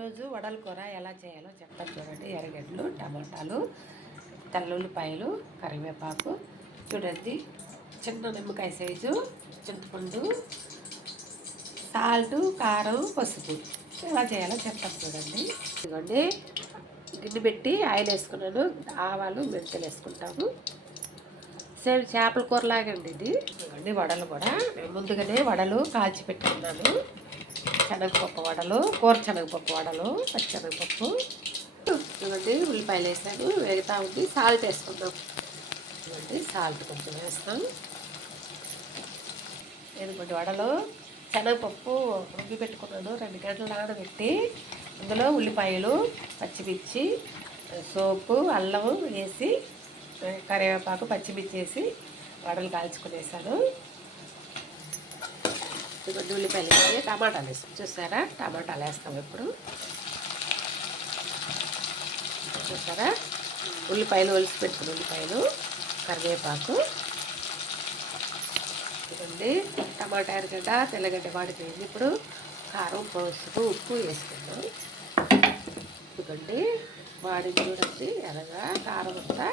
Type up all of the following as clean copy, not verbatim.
ఈరోజు వడల కూర ఎలా చేయాలో చెప్తాను చూడండి. ఎర్రగడ్డలు, టమాటాలు, తెల్లుల్లిపాయలు, కరివేపాకు, చూడండి చిన్న నిమ్మకాయ సైజు చింతపండు, సాల్ట్, కారం, పసుపు ఎలా చేయాలో చెప్తాను చూడండి. ఇదిగోండి గిన్నె పెట్టి ఆయిల్ వేసుకున్నాను, ఆవాలు, మెంతులు వేసుకుంటాము. సేమ్ చేపల కూరలాగే అండి ఇది. ఇదిగోండి వడలు కూడా ముందుగానే వడలు కాల్చి పెట్టుకున్నాను. శనగపప్పు వడలు, కూర శనగపప్పు వడలు, పచ్చిశనగపప్పు. ఇవ్వండి ఉల్లిపాయలు వేసాను, వేగుతూ ఉంది. సాల్ట్ వేసుకుందాం. ఇవ్వండి సాల్ట్ కొంచెం వేస్తాం. ఎందుకంటే వడలు శనగపప్పు రుబ్బి పెట్టుకున్నాను, 2 గంటలు నానబెట్టి ఇందులో ఉల్లిపాయలు, పచ్చిమిర్చి, సోపు, అల్లం వేసి కరివేపాకు, పచ్చిమిర్చి వేసి వడలు కాల్చుకునేసాను. ఇదిగోండి ఉల్లిపాయలు వేసి టమాటాలు వేస్తాం. చూసారా టమాటాలు వేస్తాం ఇప్పుడు. చూసారా ఉల్లిపాయలు ఒలిసి పెట్టుకుని ఉల్లిపాయలు, కరివేపాకు. ఇదిగోండి టమాటా, ఎర్రగడ్డ, తెల్లగడ్డ వాడిపోయింది. ఇప్పుడు కారం, పసుపు, ఉప్పు వేసుకుందాం. ఇదిగోండి వాడిని చూడండి ఎర్రగా కారం అంతా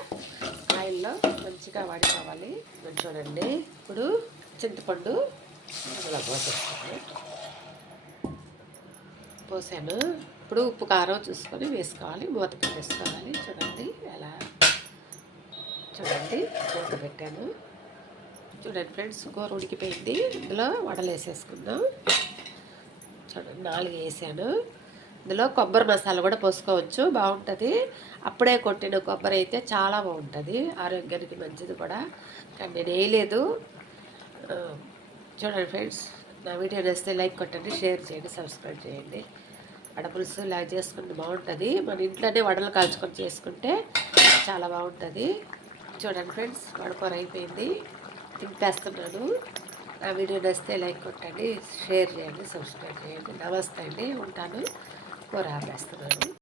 ఆయిల్లో మంచిగా వాడిపోవాలి. చూడండి ఇప్పుడు చింతపండు ఇలా పోసాను. ఇప్పుడు ఉప్పు కారం చూసుకొని వేసుకోవాలి, మూత పెట్టేసుకోవాలి. చూడండి ఎలా, చూడండి మూత పెట్టాను. చూడండి ఫ్రెండ్స్ కూర ఉడికిపోయింది. ఇందులో వడలు వేసేసుకుందాం. చూడండి 4 వేసాను. ఇందులో కొబ్బరి మసాలా కూడా పోసుకోవచ్చు, బాగుంటుంది. అప్పుడే కొట్టిన కొబ్బరి అయితే చాలా బాగుంటుంది, ఆరోగ్యానికి మంచిది కూడా. కానీ నేను వేయలేదు. చూడండి ఫ్రెండ్స్, నా వీడియో నచ్చితే లైక్ కొట్టండి, షేర్ చేయండి, సబ్స్క్రైబ్ చేయండి. వడ పులుసు ఇలా చేసుకుంటే బాగుంటుంది. మన ఇంట్లోనే వడలు కాల్చుకొని చేసుకుంటే చాలా బాగుంటుంది. చూడండి ఫ్రెండ్స్ వడకూర అయిపోయింది, తింపేస్తున్నాను. నా వీడియో నచ్చితే లైక్ కొట్టండి, షేర్ చేయండి, సబ్స్క్రైబ్ చేయండి. నమస్తే అండి, ఉంటాను. కూర ఆపేస్తున్నాను.